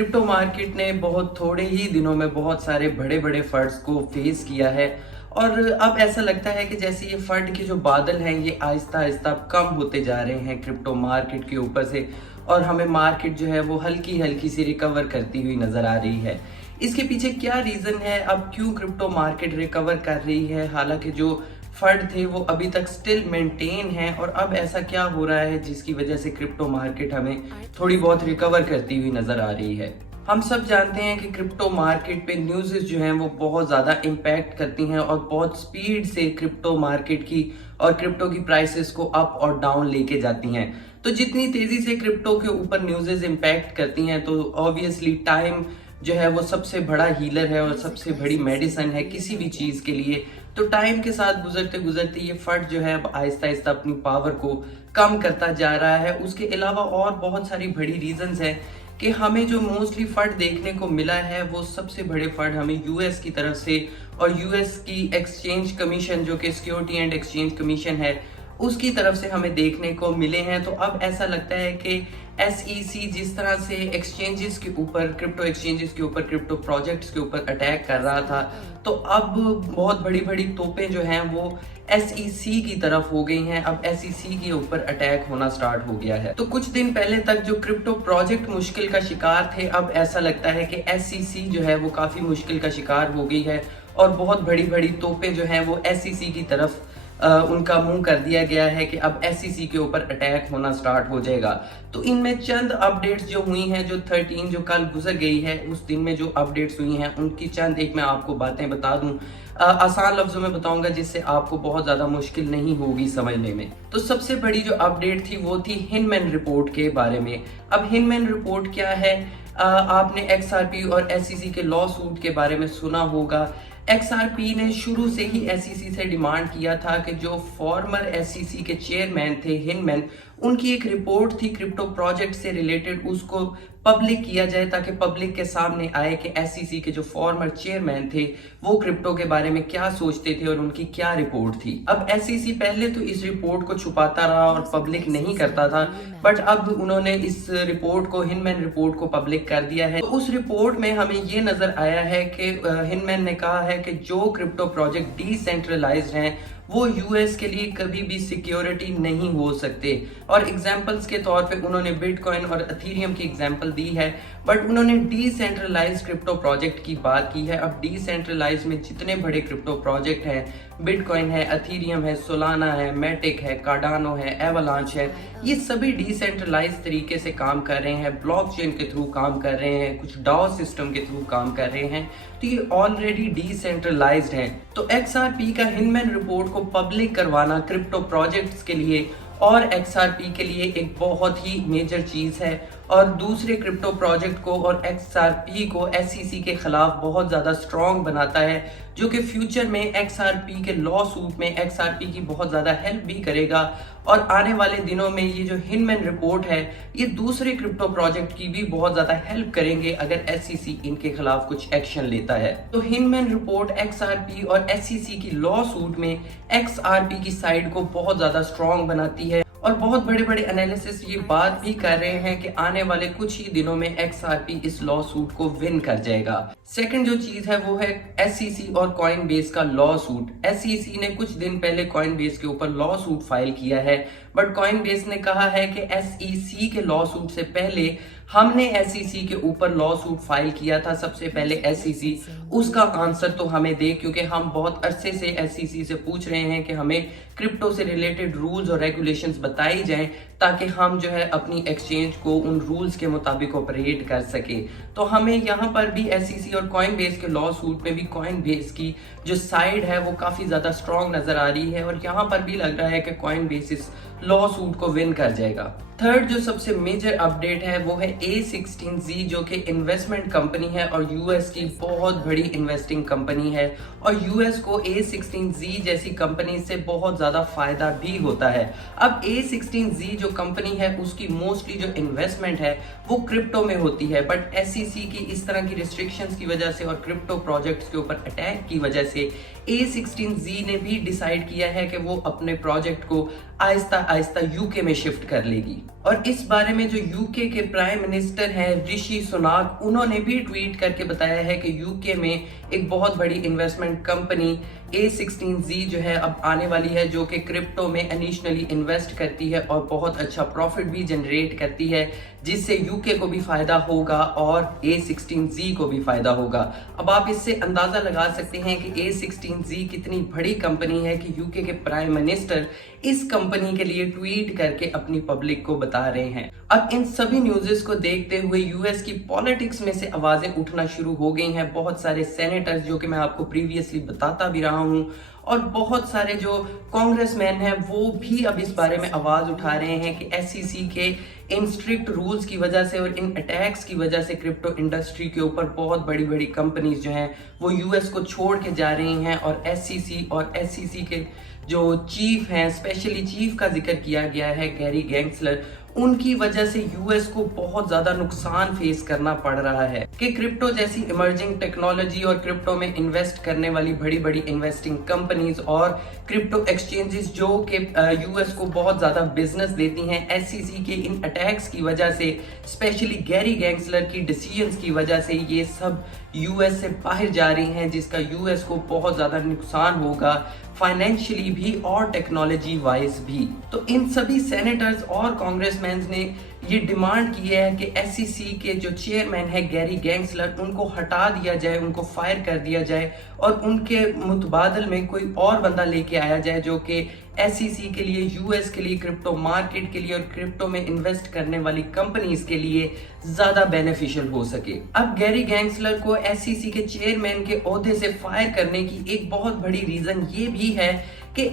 Crypto market ने बहुत थोड़े ही दिनों में बहुत सारे बड़े बड़े फंड्स को फेस किया है और अब ऐसा लगता है कि जैसे ये फंड के जो बादल हैं ये आहिस्ता आहिस्ता कम होते जा रहे हैं क्रिप्टो मार्केट के ऊपर से और हमें मार्केट जो है वो हल्की हल्की सी रिकवर करती हुई नजर आ रही है। इसके पीछे क्या रीजन है, अब क्यों क्रिप्टो मार्केट रिकवर कर रही है, हालांकि जो फंड थे वो अभी तक स्टिल मेंटेन है और अब ऐसा क्या हो रहा है जिसकी वजह से क्रिप्टो मार्केट हमें थोड़ी बहुत रिकवर करती हुई नजर आ रही है। हम सब जानते हैं कि क्रिप्टो मार्केट पे न्यूज़ जो हैं वो बहुत ज़्यादा इम्पैक्ट करती हैं और बहुत स्पीड से क्रिप्टो मार्केट की और क्रिप्टो की प्राइसेस को अप और डाउन लेके जाती हैं। तो जितनी तेज़ी से क्रिप्टो के ऊपर न्यूज़ इम्पैक्ट करती हैं तो ऑब्वियसली टाइम जो है वो सबसे बड़ा हीलर है और सबसे बड़ी मेडिसिन है किसी भी चीज़ के लिए। तो टाइम के साथ गुजरते गुजरते ये फंड जो है अब आहिस्ता आहिस्ता अपनी पावर को कम करता जा रहा है। उसके अलावा और बहुत सारी बड़ी रीजंस हैं कि हमें जो मोस्टली फंड देखने को मिला है वो सबसे बड़े फंड हमें यूएस की तरफ से और यूएस की एक्सचेंज कमीशन जो कि सिक्योरिटी एंड एक्सचेंज कमीशन है उसकी तरफ से हमें देखने को मिले हैं। तो अब ऐसा लगता है कि SEC जिस तरह से एक्सचेंजेस के ऊपर क्रिप्टो एक्सचेंजेस के ऊपर क्रिप्टो प्रोजेक्ट्स के ऊपर अटैक कर रहा था तो अब बहुत बड़ी बड़ी तोपें जो हैं वो SEC की तरफ हो गई हैं। अब SEC के ऊपर अटैक होना स्टार्ट हो गया है। तो कुछ दिन पहले तक जो क्रिप्टो प्रोजेक्ट मुश्किल का शिकार थे अब ऐसा लगता है कि SEC जो है वो काफी मुश्किल का शिकार हो गई है और बहुत बड़ी बड़ी तोपें जो हैं वो SEC की तरफ उनका मुंह कर दिया गया है कि अब SEC के ऊपर अटैक होना स्टार्ट हो जाएगा। तो इनमें चंद अपडेट्स जो हुई हैं, जो 13 जो कल गुजर गई है उस दिन में जो अपडेट्स हुई हैं उनकी चंद एक मैं आपको बातें बता दूं, आसान लफ्जों में बताऊंगा जिससे आपको बहुत ज्यादा मुश्किल नहीं होगी समझने में। तो सबसे बड़ी जो अपडेट थी वो थी हिनमैन रिपोर्ट के बारे में। अब हिनमैन रिपोर्ट क्या है, आपने XRP और SEC के लॉ सूट के बारे में सुना होगा। XRP ने शुरू से ही SEC से डिमांड किया था कि जो फॉर्मर SEC के चेयरमैन थे हिनमैन, उनकी एक रिपोर्ट थी क्रिप्टो प्रोजेक्ट से रिलेटेड, उसको पब्लिक किया जाए ताकि पब्लिक के सामने आए कि SEC के जो फॉर्मर चेयरमैन थे वो क्रिप्टो के बारे में क्या सोचते थे और उनकी क्या रिपोर्ट थी। अब SEC पहले तो इस रिपोर्ट को छुपाता रहा और पब्लिक नहीं करता था, बट अब उन्होंने इस रिपोर्ट को, हिनमैन रिपोर्ट को पब्लिक कर दिया है। तो उस रिपोर्ट में हमें ये नजर आया है कि हिनमैन ने कहा है कि जो क्रिप्टो प्रोजेक्ट डिसेंट्रलाइज्ड हैं वो यूएस के लिए कभी भी सिक्योरिटी नहीं हो सकते। और एग्जांपल्स के तौर पे उन्होंने बिटकॉइन और एथेरियम की एग्जांपल दी है, बट उन्होंने डिसेंट्रलाइज्ड क्रिप्टो प्रोजेक्ट की बात की है। अब डिसेंट्रलाइज्ड में जितने बड़े क्रिप्टो प्रोजेक्ट हैं, बिटकॉइन है, एथेरियम है, सोलाना है, मैटिक है, कार्डानो है, एवलांच है, ये सभी डिसेंट्रलाइज्ड तरीके से काम कर रहे हैं, ब्लॉकचेन के थ्रू काम कर रहे हैं, कुछ डाओ सिस्टम के थ्रू काम कर रहे हैं। तो ये ऑलरेडी डिसेंट्रलाइज्ड हैं। तो XRP का हिनमैन रिपोर्ट को पब्लिक करवाना क्रिप्टो प्रोजेक्ट्स के लिए और XRP के लिए एक बहुत ही मेजर चीज है और दूसरे क्रिप्टो प्रोजेक्ट को और XRP को SEC के खिलाफ बहुत ज्यादा स्ट्रॉन्ग बनाता है, जो कि फ्यूचर में XRP के लॉ सूट में XRP की बहुत ज्यादा हेल्प भी करेगा। और आने वाले दिनों में ये जो हिनमैन रिपोर्ट है ये दूसरे क्रिप्टो प्रोजेक्ट की भी बहुत ज्यादा हेल्प करेंगे अगर SEC इनके खिलाफ कुछ एक्शन लेता है। तो हिनमैन रिपोर्ट XRP और SEC की लॉ सूट में XRP की साइड को बहुत ज्यादा स्ट्रॉन्ग बनाती है और बहुत बड़े बड़े एनालिसिस ये बात भी कर रहे हैं कि आने वाले कुछ ही दिनों में XRP इस लॉ सूट को विन कर जाएगा। सेकंड जो चीज है वो है SEC और कॉइनबेस का लॉ सूट। SEC ने कुछ दिन पहले कॉइनबेस के ऊपर लॉ सूट फाइल किया है, बट कॉइनबेस ने कहा है कि SEC के लॉ सूट से पहले हमने SEC के ऊपर लॉ सूट फाइल किया था। सबसे पहले SEC उसका आंसर तो हमें दे, क्योंकि हम बहुत अरसे से SEC से पूछ रहे हैं कि हमें क्रिप्टो से रिलेटेड रूल्स और रेगुलेशंस बताई जाएं ताकि हम जो है अपनी एक्सचेंज को उन रूल्स के मुताबिक ऑपरेट कर सके। तो हमें यहाँ पर भी SEC और कॉइनबेस के लॉ सूट में भी कॉइनबेस की जो साइड है वो काफी ज्यादा स्ट्रॉन्ग नजर आ रही है और यहाँ पर भी लग रहा है कि कॉइनबेस इस लॉ सूट को विन कर जाएगा। थर्ड जो सबसे मेजर अपडेट है वो है A16Z, जो कि इन्वेस्टमेंट कंपनी है और यूएस की बहुत बड़ी इन्वेस्टिंग कंपनी है और यूएस को A16Z जैसी कंपनी से बहुत ज्यादा फायदा भी होता है। अब A16Z जो कंपनी है उसकी मोस्टली जो इन्वेस्टमेंट है वो क्रिप्टो में होती है, बट SEC की इस तरह की रिस्ट्रिक्शंस की वजह से और क्रिप्टो प्रोजेक्ट्स के ऊपर अटैक की वजह से A16Z ने भी डिसाइड किया है कि वो अपने प्रोजेक्ट को आहिस्ता आहिस्ता यूके में शिफ्ट कर लेगी। और इस बारे में जो यूके के प्राइम मिनिस्टर हैं ऋषि सुनाक, उन्होंने भी ट्वीट करके बताया है कि यूके में एक बहुत बड़ी इन्वेस्टमेंट कंपनी A16Z जो है अब आने वाली है, जो कि क्रिप्टो में इनिशियली इन्वेस्ट करती है और बहुत अच्छा प्रॉफिट भी जनरेट करती है, जिससे यूके को भी फायदा होगा और A16Z को भी फायदा होगा। अब आप इससे अंदाजा लगा सकते हैं कि A16Z कितनी बड़ी कंपनी है कि यूके के प्राइम मिनिस्टर इस कंपनी के लिए ट्वीट करके अपनी पब्लिक को बता रहे हैं। अब इन सभी न्यूज़ेस को देखते हुए यूएस की पॉलिटिक्स में से आवाजें उठना शुरू हो गई हैं। बहुत सारे सेनेटर्स, जो कि मैं आपको प्रीवियसली बताता भी रहा हूं, और बहुत सारे जो कांग्रेसमैन हैं वो भी अब इस बारे में आवाज उठा रहे हैं कि एसईसी के इन स्ट्रिक्ट रूल्स की वजह से और इन अटैक्स की वजह से क्रिप्टो इंडस्ट्री के ऊपर बहुत बड़ी बड़ी कंपनीज जो हैं वो यूएस को छोड़ के जा रही हैं। और एसईसी के जो चीफ हैं, स्पेशली चीफ का जिक्र किया गया है गैरी गैंसलर, उनकी वजह से यूएस को बहुत ज्यादा नुकसान फेस करना पड़ रहा है कि क्रिप्टो जैसी इमर्जिंग टेक्नोलॉजी और क्रिप्टो में इन्वेस्ट करने वाली बड़ी बड़ी इन्वेस्टिंग कंपनीज और क्रिप्टो एक्सचेंजेस जो कि यूएस को बहुत ज्यादा बिजनेस देती हैं, एसईसी के इन अटैक्स की वजह से, स्पेशली गैरी गैंसलर की डिसीजंस की वजह से ये सब यूएस से बाहर जा रही हैं, जिसका यूएस को बहुत ज्यादा नुकसान होगा फाइनेंशियली भी और टेक्नोलॉजी वाइज भी। तो इन सभी सेनेटर्स और कांग्रेसमैन ने ये डिमांड की है कि एसईसी के जो चेयरमैन है गैरी गैंसलर, उनको हटा दिया जाए, उनको फायर कर दिया जाए और उनके मुतबादल में कोई और बंदा लेके आया जाए जो कि एसईसी के लिए, यूएस के लिए, क्रिप्टो मार्केट के लिए और क्रिप्टो में इन्वेस्ट करने वाली कंपनीज के लिए ज्यादा बेनिफिशियल हो सके। अब गैरी गैंसलर को एसईसी के चेयरमैन के ओहदे से फायर करने की एक बहुत बड़ी रीजन ये भी है कि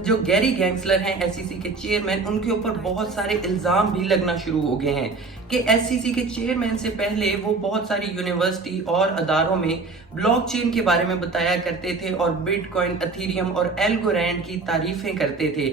जो गैरी गैंसलर हैं एसईसी के चेयरमैन, उनके ऊपर बहुत सारे इल्जाम भी लगना शुरू हो गए हैं कि एसईसी के चेयरमैन से पहले वो बहुत सारी यूनिवर्सिटी और अदारों में ब्लॉकचेन के बारे में बताया करते थे और बिटकॉइन, एथेरियम और एल्गोरैंड की तारीफें करते थे,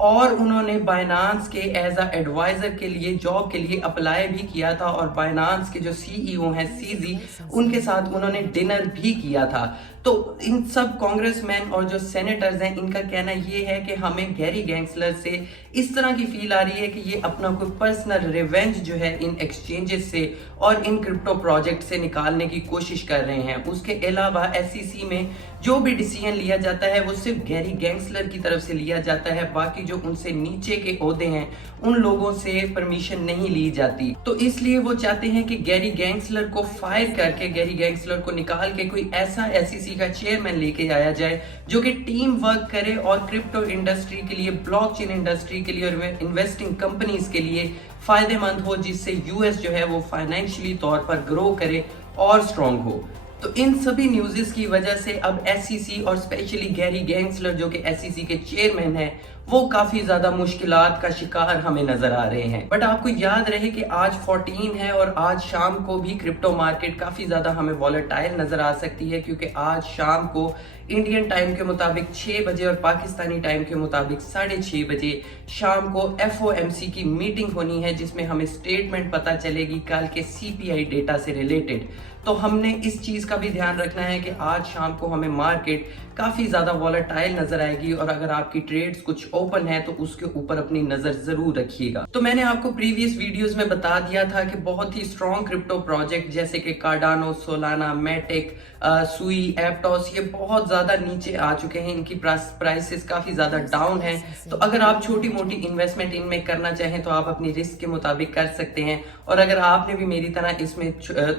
और उन्होंने बाइनांस के एज अ एडवाइजर के लिए जॉब के लिए अप्लाई भी किया था और बाइनांस के जो सीईओ हैं सीजी, उनके साथ उन्होंने डिनर भी किया था। तो इन सब कांग्रेसमैन और जो सेनेटर्स हैं, इनका कहना ये है कि हमें गैरी गैंसलर से इस तरह की फील आ रही है कि ये अपना कोई पर्सनल रिवेंज जो है इन एक्सचेंजेस से और इन क्रिप्टो प्रोजेक्ट से निकालने की कोशिश कर रहे हैं। उसके अलावा एसईसी में जो भी डिसीजन लिया जाता है वो सिर्फ गैरी गैंसलर की तरफ से लिया जाता है, बाकी जो उनसे नीचे के ओहदे हैं उन लोगों से परमिशन नहीं ली जाती। तो इसलिए वो चाहते हैं कि गैरी गैंसलर को फायर करके, गैरी गैंसलर को निकाल के कोई ऐसा एसईसी का चेयरमैन लेके आया जाए जो कि टीम वर्क करे और क्रिप्टो इंडस्ट्री के लिए, ब्लॉकचेन इंडस्ट्री के लिए और इन्वेस्टिंग कंपनीज के लिए फायदेमंद हो, जिससे यूएस जो है वो फाइनेंशियली तौर पर ग्रो करे और स्ट्रॉन्ग हो। तो इन सभी न्यूज़ेस की वजह से अब एसईसी और स्पेशली गैरी गैंसलर जो कि एसईसी के चेयरमैन हैं, वो काफी ज्यादा मुश्किलात का शिकार हमें नजर आ रहे हैं। बट आपको याद रहे कि आज 14 है और आज शाम को भी क्रिप्टो मार्केट काफी ज्यादा हमें वॉलेटाइल नजर आ सकती है, क्योंकि आज शाम को इंडियन टाइम के मुताबिक 6 बजे और पाकिस्तानी टाइम के मुताबिक 6:30 बजे शाम को FOMC की मीटिंग होनी है, जिसमें हमें स्टेटमेंट पता चलेगी कल के CPI डेटा से रिलेटेड। तो हमने इस चीज का भी ध्यान रखना है कि आज शाम को हमें मार्केट काफी ज्यादा वॉलेटाइल नजर आएगी, और अगर आपकी ट्रेड्स कुछ ओपन है तो उसके ऊपर अपनी नजर जरूर रखिएगा। तो मैंने आपको प्रीवियस वीडियोस में बता दिया था कि बहुत ही स्ट्रॉन्ग क्रिप्टो प्रोजेक्ट जैसे कि कार्डानो, सोलाना, मैटिक, सुई, एप्टॉस, ये बहुत ज्यादा नीचे आ चुके हैं, इनकी प्राइसेस काफी ज्यादा डाउन है। तो अगर आप छोटी मोटी इन्वेस्टमेंट इनमें करना चाहें तो आप अपनी रिस्क के मुताबिक कर सकते हैं, और अगर आपने भी मेरी तरह इसमें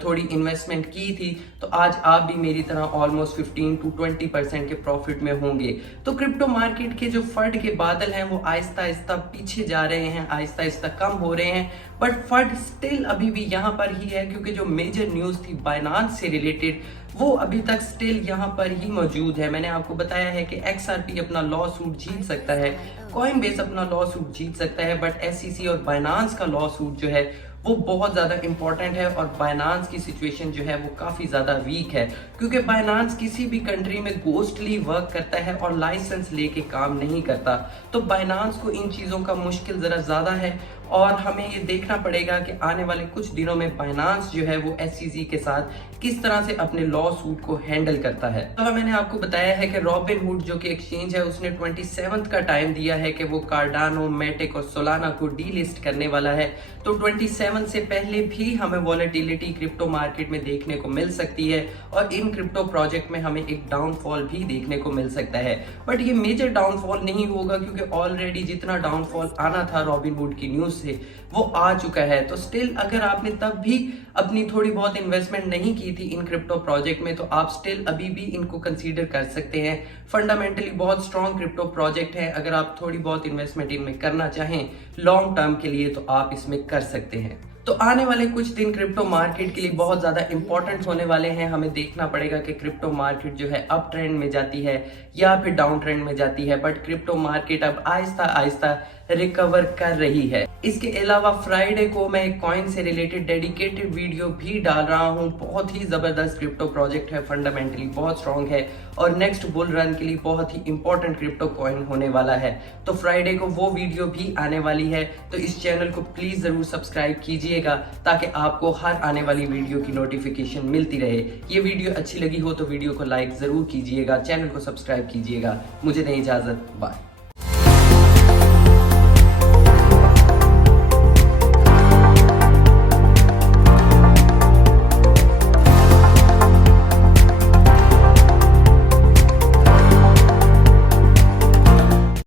थोड़ी इन्वेस्टमेंट की थी तो आज आप भी मेरी तरह ऑलमोस्ट 15 to 20% के प्रॉफिट में होंगे। तो क्रिप्टो मार्केट के जो फंड के बादल हैं वो आहिस्ता आहिस्ता पीछे जा रहे हैं, आहिस्ता आहिस्ता कम हो रहे हैं, बट फंड स्टिल अभी भी यहाँ पर ही है, क्योंकि जो मेजर न्यूज थी बाइनांस से रिलेटेड वो अभी तक स्टिल यहाँ पर ही मौजूद है। मैंने आपको बताया है कि XRP अपना लॉ सूट जीत सकता है, कॉइनबेस अपना लॉ सूट जीत सकता है, बट SEC और बाइनांस का लॉ सूट जो है वो बहुत ज़्यादा इंपॉर्टेंट है। और बाइनांस की सिचुएशन जो है वो काफ़ी ज़्यादा वीक है, क्योंकि बाइनांस किसी भी कंट्री में गोस्टली वर्क करता है और लाइसेंस लेके काम नहीं करता। तो बाइनांस को इन चीज़ों का मुश्किल ज़रा ज़्यादा है, और हमें ये देखना पड़ेगा कि आने वाले कुछ दिनों में बाइनांस जो है वो SEC के साथ किस तरह से अपने लॉ सूट को हैंडल करता है। अब मैंने आपको बताया है कि रॉबिनहुड जो कि एक्सचेंज है उसने 27 का टाइम दिया है कि वो कार्डानो, मैटिक और सोलाना को डीलिस्ट करने वाला है। तो 27 से पहले भी हमें वॉलेटिलिटी क्रिप्टो मार्केट में देखने को मिल सकती है और इन क्रिप्टो प्रोजेक्ट में हमें एक डाउनफॉल भी देखने को मिल सकता है। बट ये मेजर डाउनफॉल नहीं होगा क्योंकि ऑलरेडी जितना डाउनफॉल आना था रॉबिनहुड की न्यूज से वो आ चुका है। तो स्टिल अगर आपने तब भी अपनी थोड़ी बहुत इन्वेस्टमेंट नहीं की थी इन क्रिप्टो प्रोजेक्ट में तो आप स्टिल अभी भी इनको कंसीडर कर सकते हैं। फंडामेंटली बहुत स्ट्रॉन्ग क्रिप्टो प्रोजेक्ट है। अगर आप थोड़ी बहुत इन्वेस्टमेंट इनमें करना चाहें लॉन्ग टर्म के लिए तो आप इसमें कर सकते हैं। तो आने वाले कुछ दिन क्रिप्टो मार्केट के लिए बहुत ज्यादा इंपॉर्टेंट होने वाले हैं। हमें देखना पड़ेगा कि क्रिप्टो मार्केट जो है अप ट्रेंड में जाती है या फिर डाउन ट्रेंड में जाती है। बट क्रिप्टो मार्केट अब आहिस्ता आहिस्ता रिकवर कर रही है। इसके अलावा फ्राइडे को मैं एक कॉइन से रिलेटेड डेडिकेटेड वीडियो भी डाल रहा हूं। बहुत ही जबरदस्त क्रिप्टो प्रोजेक्ट है, फंडामेंटली बहुत स्ट्रॉन्ग है और नेक्स्ट बुल रन के लिए बहुत ही इंपॉर्टेंट क्रिप्टो कॉइन होने वाला है। तो फ्राइडे को वो वीडियो भी आने वाली है। तो इस चैनल को प्लीज जरूर सब्सक्राइब कीजिएगा ताकि आपको हर आने वाली वीडियो की नोटिफिकेशन मिलती रहे। ये वीडियो अच्छी लगी हो तो वीडियो को लाइक जरूर कीजिएगा, चैनल को सब्सक्राइब कीजिएगा। मुझे दें इजाजत, बाय।